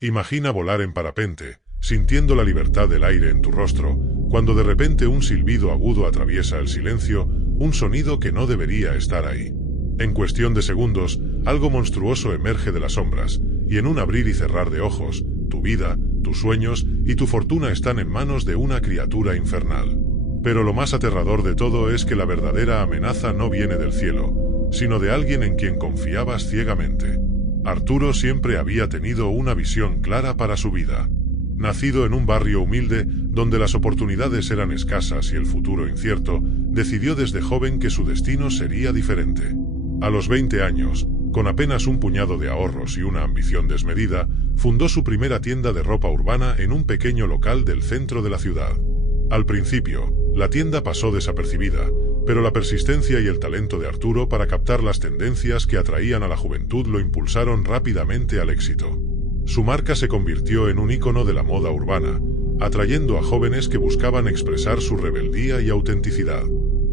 Imagina volar en parapente, sintiendo la libertad del aire en tu rostro, cuando de repente un silbido agudo atraviesa el silencio, un sonido que no debería estar ahí. En cuestión de segundos, algo monstruoso emerge de las sombras, y en un abrir y cerrar de ojos, tu vida, tus sueños y tu fortuna están en manos de una criatura infernal. Pero lo más aterrador de todo es que la verdadera amenaza no viene del cielo, sino de alguien en quien confiabas ciegamente. Arturo siempre había tenido una visión clara para su vida. Nacido en un barrio humilde, donde las oportunidades eran escasas y el futuro incierto, decidió desde joven que su destino sería diferente. A los 20 años, con apenas un puñado de ahorros y una ambición desmedida, fundó su primera tienda de ropa urbana en un pequeño local del centro de la ciudad. Al principio, la tienda pasó desapercibida, pero la persistencia y el talento de Arturo para captar las tendencias que atraían a la juventud lo impulsaron rápidamente al éxito. Su marca se convirtió en un ícono de la moda urbana, atrayendo a jóvenes que buscaban expresar su rebeldía y autenticidad.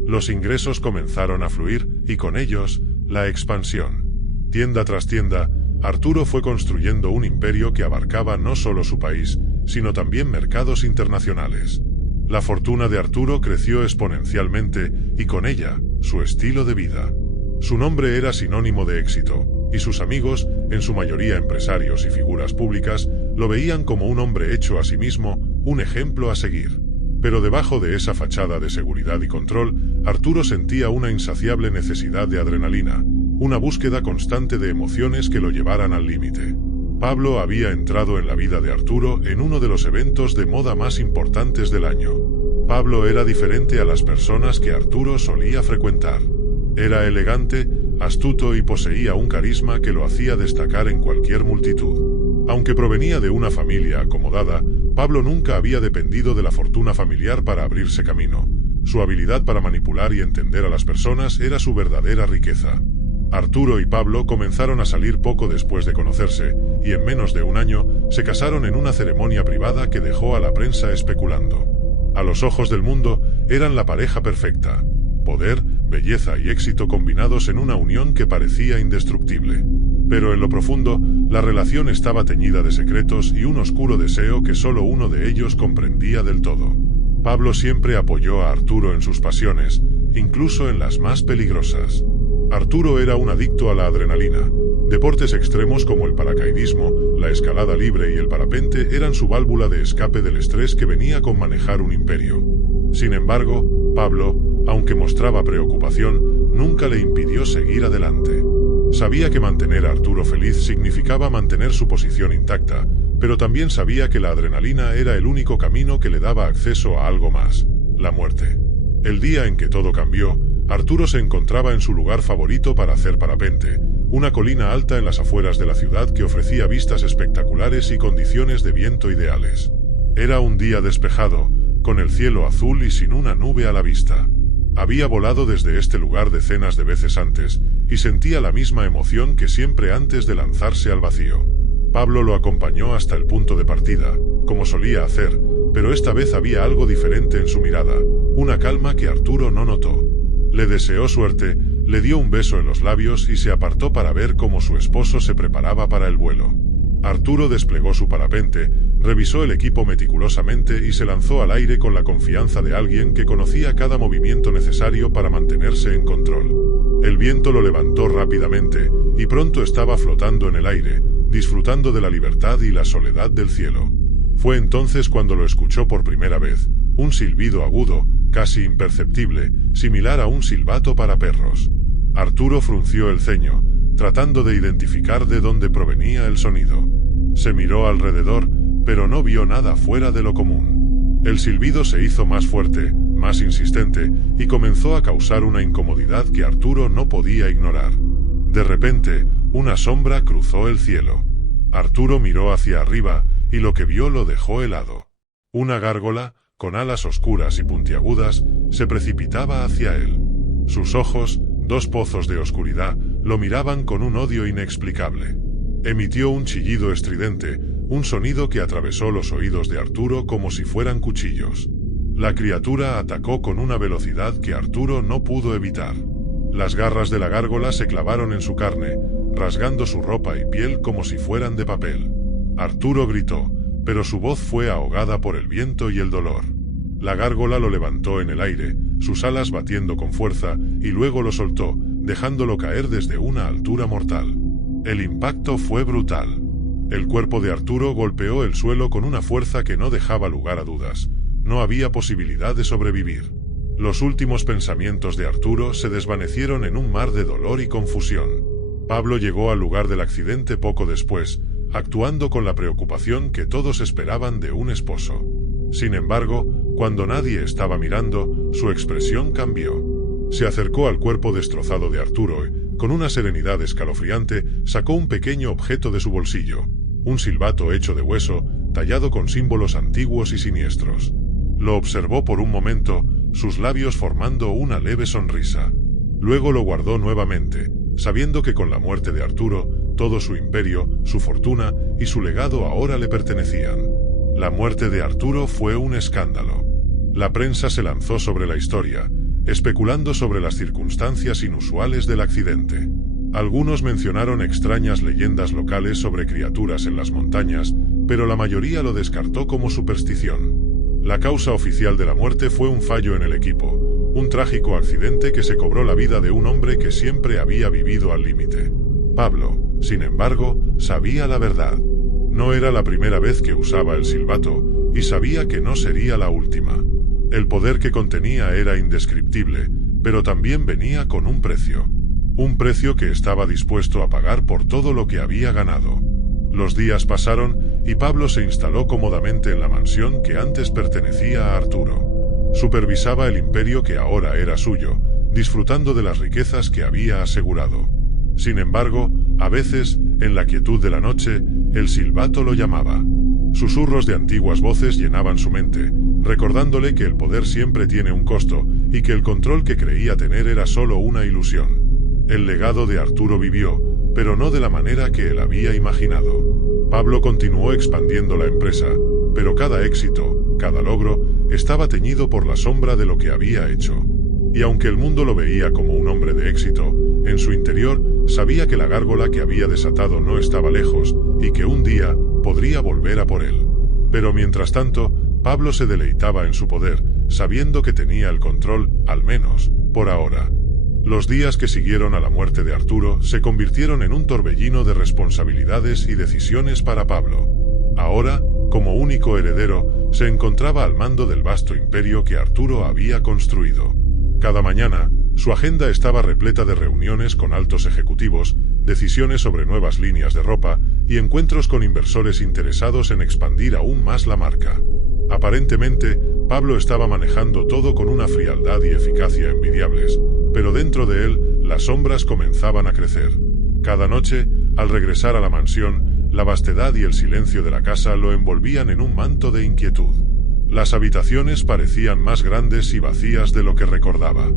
Los ingresos comenzaron a fluir, y con ellos, la expansión. Tienda tras tienda, Arturo fue construyendo un imperio que abarcaba no solo su país, sino también mercados internacionales. La fortuna de Arturo creció exponencialmente, y con ella, su estilo de vida. Su nombre era sinónimo de éxito, y sus amigos, en su mayoría empresarios y figuras públicas, lo veían como un hombre hecho a sí mismo, un ejemplo a seguir. Pero debajo de esa fachada de seguridad y control, Arturo sentía una insaciable necesidad de adrenalina, una búsqueda constante de emociones que lo llevaran al límite. Pablo había entrado en la vida de Arturo en uno de los eventos de moda más importantes del año. Pablo era diferente a las personas que Arturo solía frecuentar. Era elegante, astuto y poseía un carisma que lo hacía destacar en cualquier multitud. Aunque provenía de una familia acomodada, Pablo nunca había dependido de la fortuna familiar para abrirse camino. Su habilidad para manipular y entender a las personas era su verdadera riqueza. Arturo y Pablo comenzaron a salir poco después de conocerse, y en menos de un año, se casaron en una ceremonia privada que dejó a la prensa especulando. A los ojos del mundo, eran la pareja perfecta. Poder, belleza y éxito combinados en una unión que parecía indestructible. Pero en lo profundo, la relación estaba teñida de secretos y un oscuro deseo que solo uno de ellos comprendía del todo. Pablo siempre apoyó a Arturo en sus pasiones, incluso en las más peligrosas. Arturo era un adicto a la adrenalina. Deportes extremos como el paracaidismo, la escalada libre y el parapente eran su válvula de escape del estrés que venía con manejar un imperio. Sin embargo, Pablo, aunque mostraba preocupación, nunca le impidió seguir adelante. Sabía que mantener a Arturo feliz significaba mantener su posición intacta, pero también sabía que la adrenalina era el único camino que le daba acceso a algo más: la muerte. El día en que todo cambió, Arturo se encontraba en su lugar favorito para hacer parapente, una colina alta en las afueras de la ciudad que ofrecía vistas espectaculares y condiciones de viento ideales. Era un día despejado, con el cielo azul y sin una nube a la vista. Había volado desde este lugar decenas de veces antes, y sentía la misma emoción que siempre antes de lanzarse al vacío. Pablo lo acompañó hasta el punto de partida, como solía hacer, pero esta vez había algo diferente en su mirada, una calma que Arturo no notó. Le deseó suerte, le dio un beso en los labios y se apartó para ver cómo su esposo se preparaba para el vuelo. Arturo desplegó su parapente, revisó el equipo meticulosamente y se lanzó al aire con la confianza de alguien que conocía cada movimiento necesario para mantenerse en control. El viento lo levantó rápidamente, y pronto estaba flotando en el aire, disfrutando de la libertad y la soledad del cielo. Fue entonces cuando lo escuchó por primera vez, un silbido agudo, casi imperceptible, similar a un silbato para perros. Arturo frunció el ceño, tratando de identificar de dónde provenía el sonido. Se miró alrededor, pero no vio nada fuera de lo común. El silbido se hizo más fuerte, más insistente, y comenzó a causar una incomodidad que Arturo no podía ignorar. De repente, una sombra cruzó el cielo. Arturo miró hacia arriba, y lo que vio lo dejó helado. Una gárgola, con alas oscuras y puntiagudas, se precipitaba hacia él. Sus ojos, dos pozos de oscuridad, lo miraban con un odio inexplicable. Emitió un chillido estridente, un sonido que atravesó los oídos de Arturo como si fueran cuchillos. La criatura atacó con una velocidad que Arturo no pudo evitar. Las garras de la gárgola se clavaron en su carne, rasgando su ropa y piel como si fueran de papel. Arturo gritó, pero su voz fue ahogada por el viento y el dolor. La gárgola lo levantó en el aire, sus alas batiendo con fuerza, y luego lo soltó, dejándolo caer desde una altura mortal. El impacto fue brutal. El cuerpo de Arturo golpeó el suelo con una fuerza que no dejaba lugar a dudas. No había posibilidad de sobrevivir. Los últimos pensamientos de Arturo se desvanecieron en un mar de dolor y confusión. Pablo llegó al lugar del accidente poco después, actuando con la preocupación que todos esperaban de un esposo. Sin embargo, cuando nadie estaba mirando, su expresión cambió. Se acercó al cuerpo destrozado de Arturo y, con una serenidad escalofriante, sacó un pequeño objeto de su bolsillo, un silbato hecho de hueso, tallado con símbolos antiguos y siniestros. Lo observó por un momento, sus labios formando una leve sonrisa. Luego lo guardó nuevamente, sabiendo que con la muerte de Arturo, todo su imperio, su fortuna y su legado ahora le pertenecían. La muerte de Arturo fue un escándalo. La prensa se lanzó sobre la historia, especulando sobre las circunstancias inusuales del accidente. Algunos mencionaron extrañas leyendas locales sobre criaturas en las montañas, pero la mayoría lo descartó como superstición. La causa oficial de la muerte fue un fallo en el equipo, un trágico accidente que se cobró la vida de un hombre que siempre había vivido al límite. Pablo, sin embargo, sabía la verdad. No era la primera vez que usaba el silbato, y sabía que no sería la última. El poder que contenía era indescriptible, pero también venía con un precio. Un precio que estaba dispuesto a pagar por todo lo que había ganado. Los días pasaron, y Pablo se instaló cómodamente en la mansión que antes pertenecía a Arturo. Supervisaba el imperio que ahora era suyo, disfrutando de las riquezas que había asegurado. Sin embargo, a veces, en la quietud de la noche, el silbato lo llamaba. Susurros de antiguas voces llenaban su mente, recordándole que el poder siempre tiene un costo, y que el control que creía tener era solo una ilusión. El legado de Arturo vivió, pero no de la manera que él había imaginado. Pablo continuó expandiendo la empresa, pero cada éxito, cada logro, estaba teñido por la sombra de lo que había hecho. Y aunque el mundo lo veía como un hombre de éxito, en su interior sabía que la gárgola que había desatado no estaba lejos, y que un día podría volver a por él. Pero mientras tanto, Pablo se deleitaba en su poder, sabiendo que tenía el control, al menos, por ahora. Los días que siguieron a la muerte de Arturo se convirtieron en un torbellino de responsabilidades y decisiones para Pablo. Ahora, como único heredero, se encontraba al mando del vasto imperio que Arturo había construido. Cada mañana, su agenda estaba repleta de reuniones con altos ejecutivos, decisiones sobre nuevas líneas de ropa y encuentros con inversores interesados en expandir aún más la marca. Aparentemente, Pablo estaba manejando todo con una frialdad y eficacia envidiables, pero dentro de él, las sombras comenzaban a crecer. Cada noche, al regresar a la mansión, la vastedad y el silencio de la casa lo envolvían en un manto de inquietud. Las habitaciones parecían más grandes y vacías de lo que recordaba.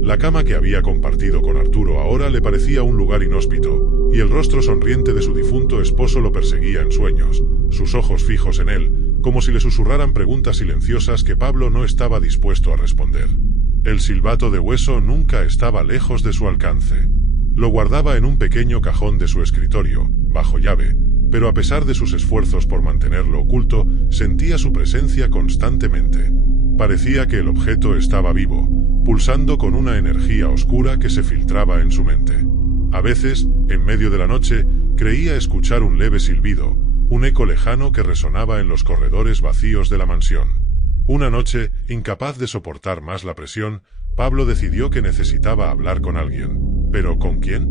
La cama que había compartido con Arturo ahora le parecía un lugar inhóspito, y el rostro sonriente de su difunto esposo lo perseguía en sueños, sus ojos fijos en él, como si le susurraran preguntas silenciosas que Pablo no estaba dispuesto a responder. El silbato de hueso nunca estaba lejos de su alcance. Lo guardaba en un pequeño cajón de su escritorio, bajo llave, pero a pesar de sus esfuerzos por mantenerlo oculto, sentía su presencia constantemente. Parecía que el objeto estaba vivo, pulsando con una energía oscura que se filtraba en su mente. A veces, en medio de la noche, creía escuchar un leve silbido, un eco lejano que resonaba en los corredores vacíos de la mansión. Una noche, incapaz de soportar más la presión, Pablo decidió que necesitaba hablar con alguien. ¿Pero con quién?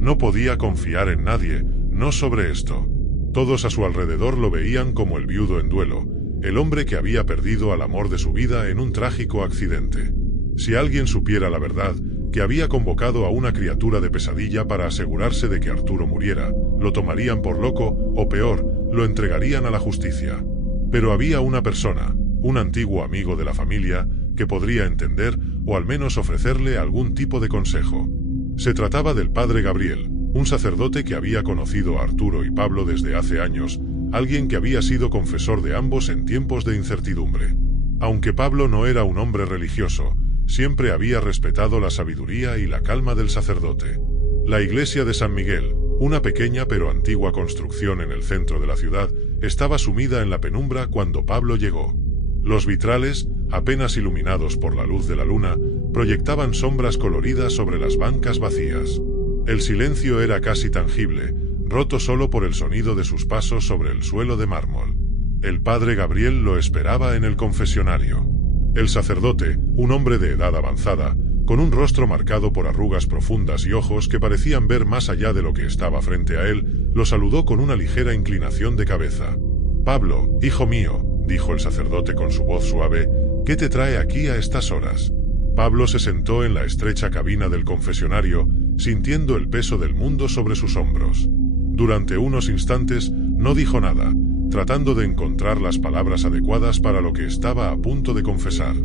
No podía confiar en nadie, no sobre esto. Todos a su alrededor lo veían como el viudo en duelo, el hombre que había perdido al amor de su vida en un trágico accidente. Si alguien supiera la verdad, que había convocado a una criatura de pesadilla para asegurarse de que Arturo muriera, lo tomarían por loco, o peor, lo entregarían a la justicia. Pero había una persona, un antiguo amigo de la familia, que podría entender, o al menos ofrecerle algún tipo de consejo. Se trataba del padre Gabriel, un sacerdote que había conocido a Arturo y Pablo desde hace años, alguien que había sido confesor de ambos en tiempos de incertidumbre. Aunque Pablo no era un hombre religioso, siempre había respetado la sabiduría y la calma del sacerdote. La iglesia de San Miguel, una pequeña pero antigua construcción en el centro de la ciudad, estaba sumida en la penumbra cuando Pablo llegó. Los vitrales, apenas iluminados por la luz de la luna, proyectaban sombras coloridas sobre las bancas vacías. El silencio era casi tangible, roto solo por el sonido de sus pasos sobre el suelo de mármol. El padre Gabriel lo esperaba en el confesionario. El sacerdote, un hombre de edad avanzada, con un rostro marcado por arrugas profundas y ojos que parecían ver más allá de lo que estaba frente a él, lo saludó con una ligera inclinación de cabeza. «Pablo, hijo mío», dijo el sacerdote con su voz suave, «¿qué te trae aquí a estas horas?» Pablo se sentó en la estrecha cabina del confesionario, sintiendo el peso del mundo sobre sus hombros. Durante unos instantes no dijo nada, tratando de encontrar las palabras adecuadas para lo que estaba a punto de confesar.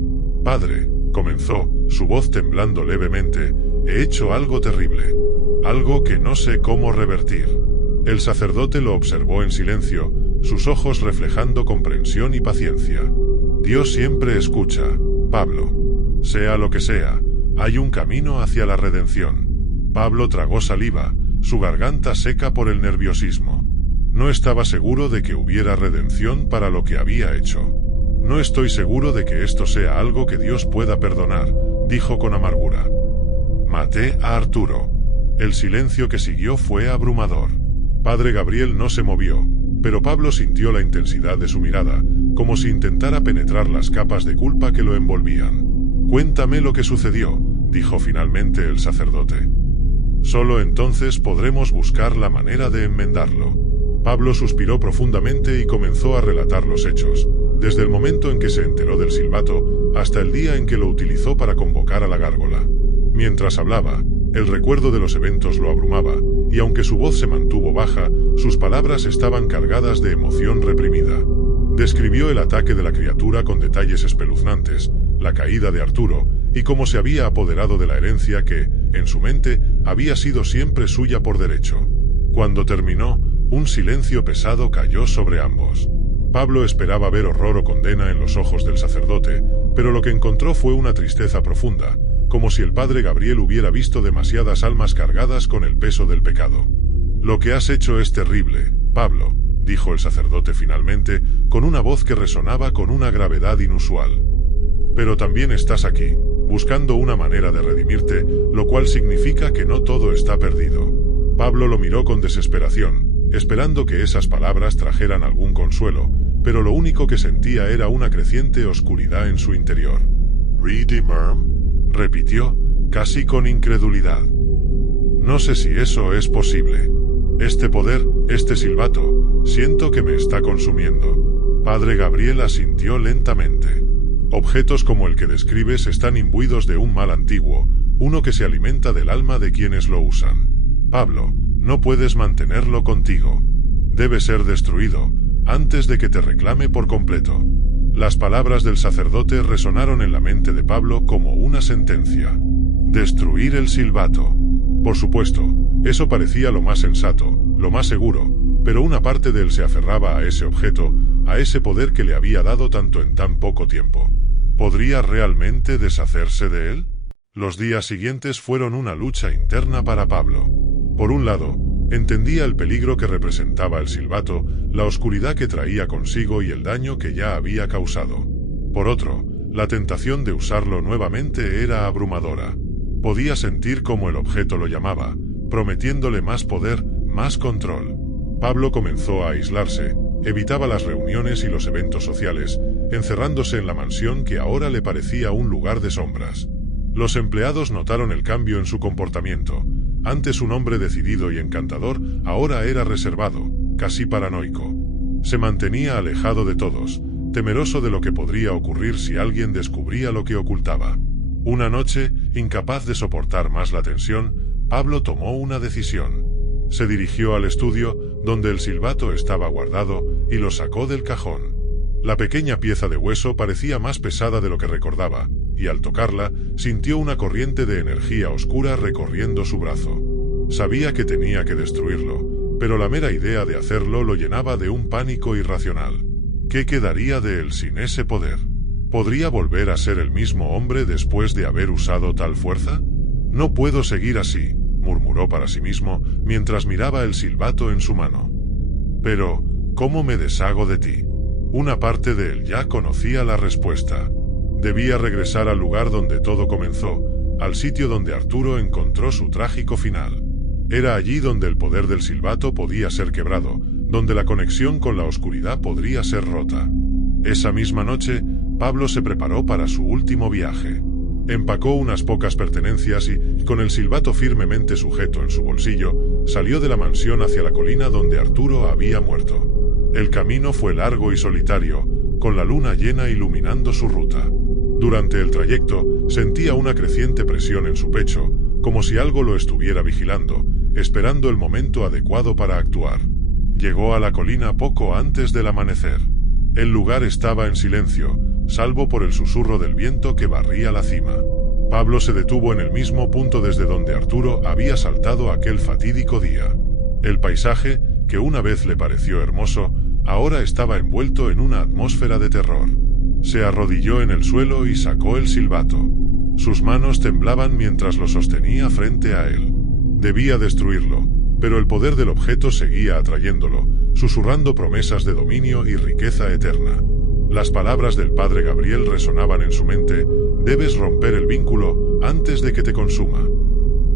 «Padre», comenzó, su voz temblando levemente, «he hecho algo terrible. Algo que no sé cómo revertir». El sacerdote lo observó en silencio, sus ojos reflejando comprensión y paciencia. «Dios siempre escucha, Pablo. Sea lo que sea, hay un camino hacia la redención». Pablo tragó saliva, su garganta seca por el nerviosismo. No estaba seguro de que hubiera redención para lo que había hecho. «No estoy seguro de que esto sea algo que Dios pueda perdonar», dijo con amargura. «Maté a Arturo». El silencio que siguió fue abrumador. Padre Gabriel no se movió, pero Pablo sintió la intensidad de su mirada, como si intentara penetrar las capas de culpa que lo envolvían. «Cuéntame lo que sucedió», dijo finalmente el sacerdote. «Solo entonces podremos buscar la manera de enmendarlo». Pablo suspiró profundamente y comenzó a relatar los hechos, desde el momento en que se enteró del silbato, hasta el día en que lo utilizó para convocar a la gárgola. Mientras hablaba, el recuerdo de los eventos lo abrumaba, y aunque su voz se mantuvo baja, sus palabras estaban cargadas de emoción reprimida. Describió el ataque de la criatura con detalles espeluznantes, la caída de Arturo, y cómo se había apoderado de la herencia que, en su mente, había sido siempre suya por derecho. Cuando terminó, un silencio pesado cayó sobre ambos. Pablo esperaba ver horror o condena en los ojos del sacerdote, pero lo que encontró fue una tristeza profunda, como si el padre Gabriel hubiera visto demasiadas almas cargadas con el peso del pecado. «Lo que has hecho es terrible, Pablo», dijo el sacerdote finalmente, con una voz que resonaba con una gravedad inusual. «Pero también estás aquí, buscando una manera de redimirte, lo cual significa que no todo está perdido». Pablo lo miró con desesperación, esperando que esas palabras trajeran algún consuelo, pero lo único que sentía era una creciente oscuridad en su interior. «¿Redeemer?», repitió, casi con incredulidad. «No sé si eso es posible. Este poder, este silbato, siento que me está consumiendo». Padre Gabriel asintió lentamente. «Objetos como el que describes están imbuidos de un mal antiguo, uno que se alimenta del alma de quienes lo usan. Pablo, no puedes mantenerlo contigo. Debe ser destruido, antes de que te reclame por completo». Las palabras del sacerdote resonaron en la mente de Pablo como una sentencia. Destruir el silbato. Por supuesto, eso parecía lo más sensato, lo más seguro, pero una parte de él se aferraba a ese objeto, a ese poder que le había dado tanto en tan poco tiempo. ¿Podría realmente deshacerse de él? Los días siguientes fueron una lucha interna para Pablo. Por un lado, entendía el peligro que representaba el silbato, la oscuridad que traía consigo y el daño que ya había causado. Por otro, la tentación de usarlo nuevamente era abrumadora. Podía sentir cómo el objeto lo llamaba, prometiéndole más poder, más control. Pablo comenzó a aislarse, evitaba las reuniones y los eventos sociales, encerrándose en la mansión que ahora le parecía un lugar de sombras. Los empleados notaron el cambio en su comportamiento. Antes un hombre decidido y encantador, ahora era reservado, casi paranoico. Se mantenía alejado de todos, temeroso de lo que podría ocurrir si alguien descubría lo que ocultaba. Una noche, incapaz de soportar más la tensión, Pablo tomó una decisión. Se dirigió al estudio, donde el silbato estaba guardado, y lo sacó del cajón. La pequeña pieza de hueso parecía más pesada de lo que recordaba, y al tocarla, sintió una corriente de energía oscura recorriendo su brazo. Sabía que tenía que destruirlo, pero la mera idea de hacerlo lo llenaba de un pánico irracional. ¿Qué quedaría de él sin ese poder? ¿Podría volver a ser el mismo hombre después de haber usado tal fuerza? «No puedo seguir así», murmuró para sí mismo, mientras miraba el silbato en su mano. «Pero, ¿Cómo me deshago de ti? Una parte de él ya conocía la respuesta. Debía regresar al lugar donde todo comenzó, al sitio donde Arturo encontró su trágico final. Era allí donde el poder del silbato podía ser quebrado, donde la conexión con la oscuridad podría ser rota. Esa misma noche, Pablo se preparó para su último viaje. Empacó unas pocas pertenencias y, con el silbato firmemente sujeto en su bolsillo, salió de la mansión hacia la colina donde Arturo había muerto. El camino fue largo y solitario, con la luna llena iluminando su ruta. Durante el trayecto, sentía una creciente presión en su pecho, como si algo lo estuviera vigilando, esperando el momento adecuado para actuar. Llegó a la colina poco antes del amanecer. El lugar estaba en silencio, salvo por el susurro del viento que barría la cima. Pablo se detuvo en el mismo punto desde donde Arturo había saltado aquel fatídico día. El paisaje, que una vez le pareció hermoso, ahora estaba envuelto en una atmósfera de terror. Se arrodilló en el suelo y sacó el silbato. Sus manos temblaban mientras lo sostenía frente a él. Debía destruirlo, pero el poder del objeto seguía atrayéndolo, susurrando promesas de dominio y riqueza eterna. Las palabras del padre Gabriel resonaban en su mente: debes romper el vínculo antes de que te consuma.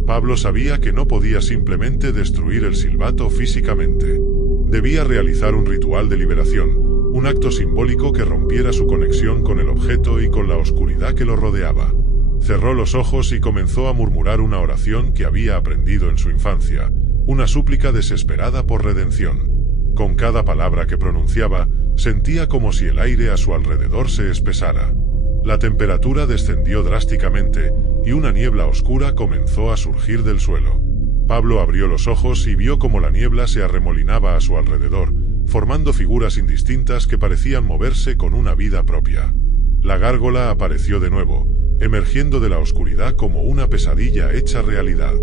Pablo sabía que no podía simplemente destruir el silbato físicamente. Debía realizar un ritual de liberación, un acto simbólico que rompiera su conexión con el objeto y con la oscuridad que lo rodeaba. Cerró los ojos y comenzó a murmurar una oración que había aprendido en su infancia, una súplica desesperada por redención. Con cada palabra que pronunciaba, sentía como si el aire a su alrededor se espesara. La temperatura descendió drásticamente, y una niebla oscura comenzó a surgir del suelo. Pablo abrió los ojos y vio cómo la niebla se arremolinaba a su alrededor, formando figuras indistintas que parecían moverse con una vida propia. La gárgola apareció de nuevo, emergiendo de la oscuridad como una pesadilla hecha realidad.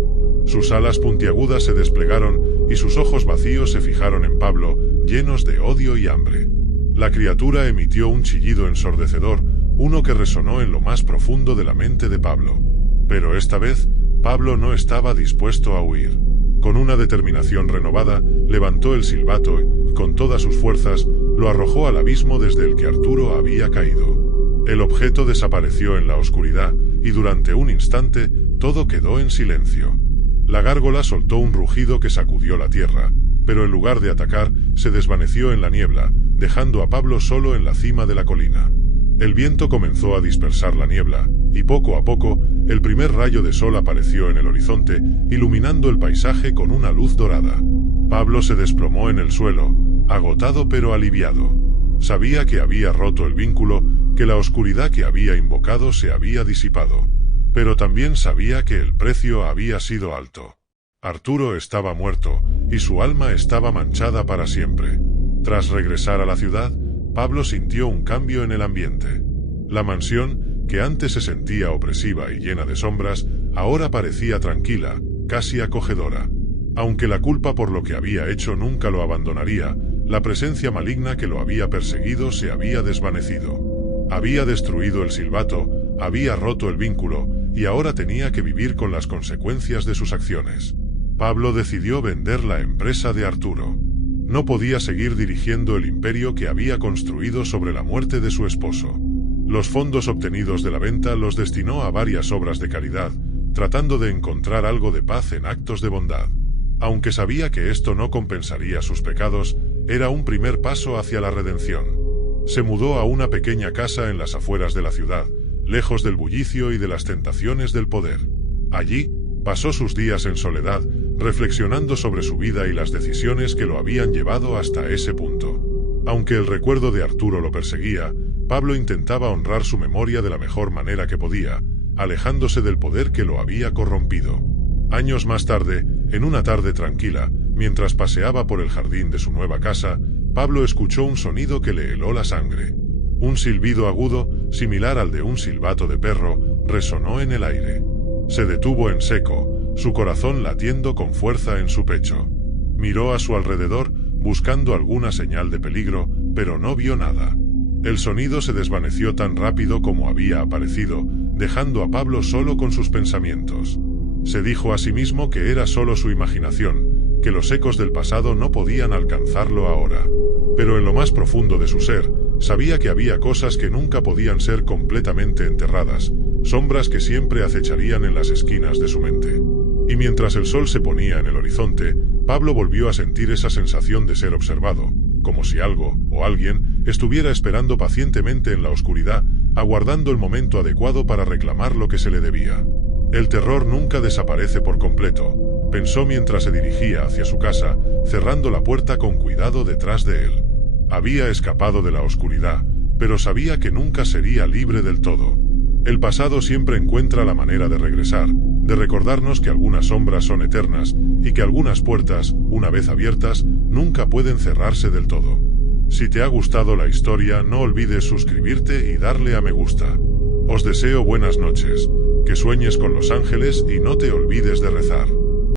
Sus alas puntiagudas se desplegaron, y sus ojos vacíos se fijaron en Pablo, llenos de odio y hambre. La criatura emitió un chillido ensordecedor, uno que resonó en lo más profundo de la mente de Pablo. Pero esta vez, Pablo no estaba dispuesto a huir. Con una determinación renovada, levantó el silbato y, con todas sus fuerzas, lo arrojó al abismo desde el que Arturo había caído. El objeto desapareció en la oscuridad, y durante un instante, todo quedó en silencio. La gárgola soltó un rugido que sacudió la tierra, pero en lugar de atacar, se desvaneció en la niebla, dejando a Pablo solo en la cima de la colina. El viento comenzó a dispersar la niebla, y poco a poco, el primer rayo de sol apareció en el horizonte, iluminando el paisaje con una luz dorada. Pablo se desplomó en el suelo, agotado pero aliviado. Sabía que había roto el vínculo, que la oscuridad que había invocado se había disipado. Pero también sabía que el precio había sido alto. Arturo estaba muerto, y su alma estaba manchada para siempre. Tras regresar a la ciudad, Pablo sintió un cambio en el ambiente. La mansión, que antes se sentía opresiva y llena de sombras, ahora parecía tranquila, casi acogedora. Aunque la culpa por lo que había hecho nunca lo abandonaría, la presencia maligna que lo había perseguido se había desvanecido. Había destruido el silbato, había roto el vínculo, y ahora tenía que vivir con las consecuencias de sus acciones. Pablo decidió vender la empresa de Arturo. No podía seguir dirigiendo el imperio que había construido sobre la muerte de su esposo. Los fondos obtenidos de la venta los destinó a varias obras de caridad, tratando de encontrar algo de paz en actos de bondad. Aunque sabía que esto no compensaría sus pecados, era un primer paso hacia la redención. Se mudó a una pequeña casa en las afueras de la ciudad, lejos del bullicio y de las tentaciones del poder. Allí, pasó sus días en soledad, reflexionando sobre su vida y las decisiones que lo habían llevado hasta ese punto. Aunque el recuerdo de Arturo lo perseguía, Pablo intentaba honrar su memoria de la mejor manera que podía, alejándose del poder que lo había corrompido. Años más tarde, en una tarde tranquila, mientras paseaba por el jardín de su nueva casa, Pablo escuchó un sonido que le heló la sangre. Un silbido agudo, similar al de un silbato de perro, resonó en el aire. Se detuvo en seco, su corazón latiendo con fuerza en su pecho. Miró a su alrededor, buscando alguna señal de peligro, pero no vio nada. El sonido se desvaneció tan rápido como había aparecido, dejando a Pablo solo con sus pensamientos. Se dijo a sí mismo que era solo su imaginación, que los ecos del pasado no podían alcanzarlo ahora. Pero en lo más profundo de su ser, sabía que había cosas que nunca podían ser completamente enterradas, sombras que siempre acecharían en las esquinas de su mente. Y mientras el sol se ponía en el horizonte, Pablo volvió a sentir esa sensación de ser observado, como si algo, o alguien, estuviera esperando pacientemente en la oscuridad, aguardando el momento adecuado para reclamar lo que se le debía. El terror nunca desaparece por completo, pensó mientras se dirigía hacia su casa, cerrando la puerta con cuidado detrás de él. Había escapado de la oscuridad, pero sabía que nunca sería libre del todo. El pasado siempre encuentra la manera de regresar, de recordarnos que algunas sombras son eternas y que algunas puertas, una vez abiertas, nunca pueden cerrarse del todo. Si te ha gustado la historia, no olvides suscribirte y darle a me gusta. Os deseo buenas noches, que sueñes con los ángeles y no te olvides de rezar.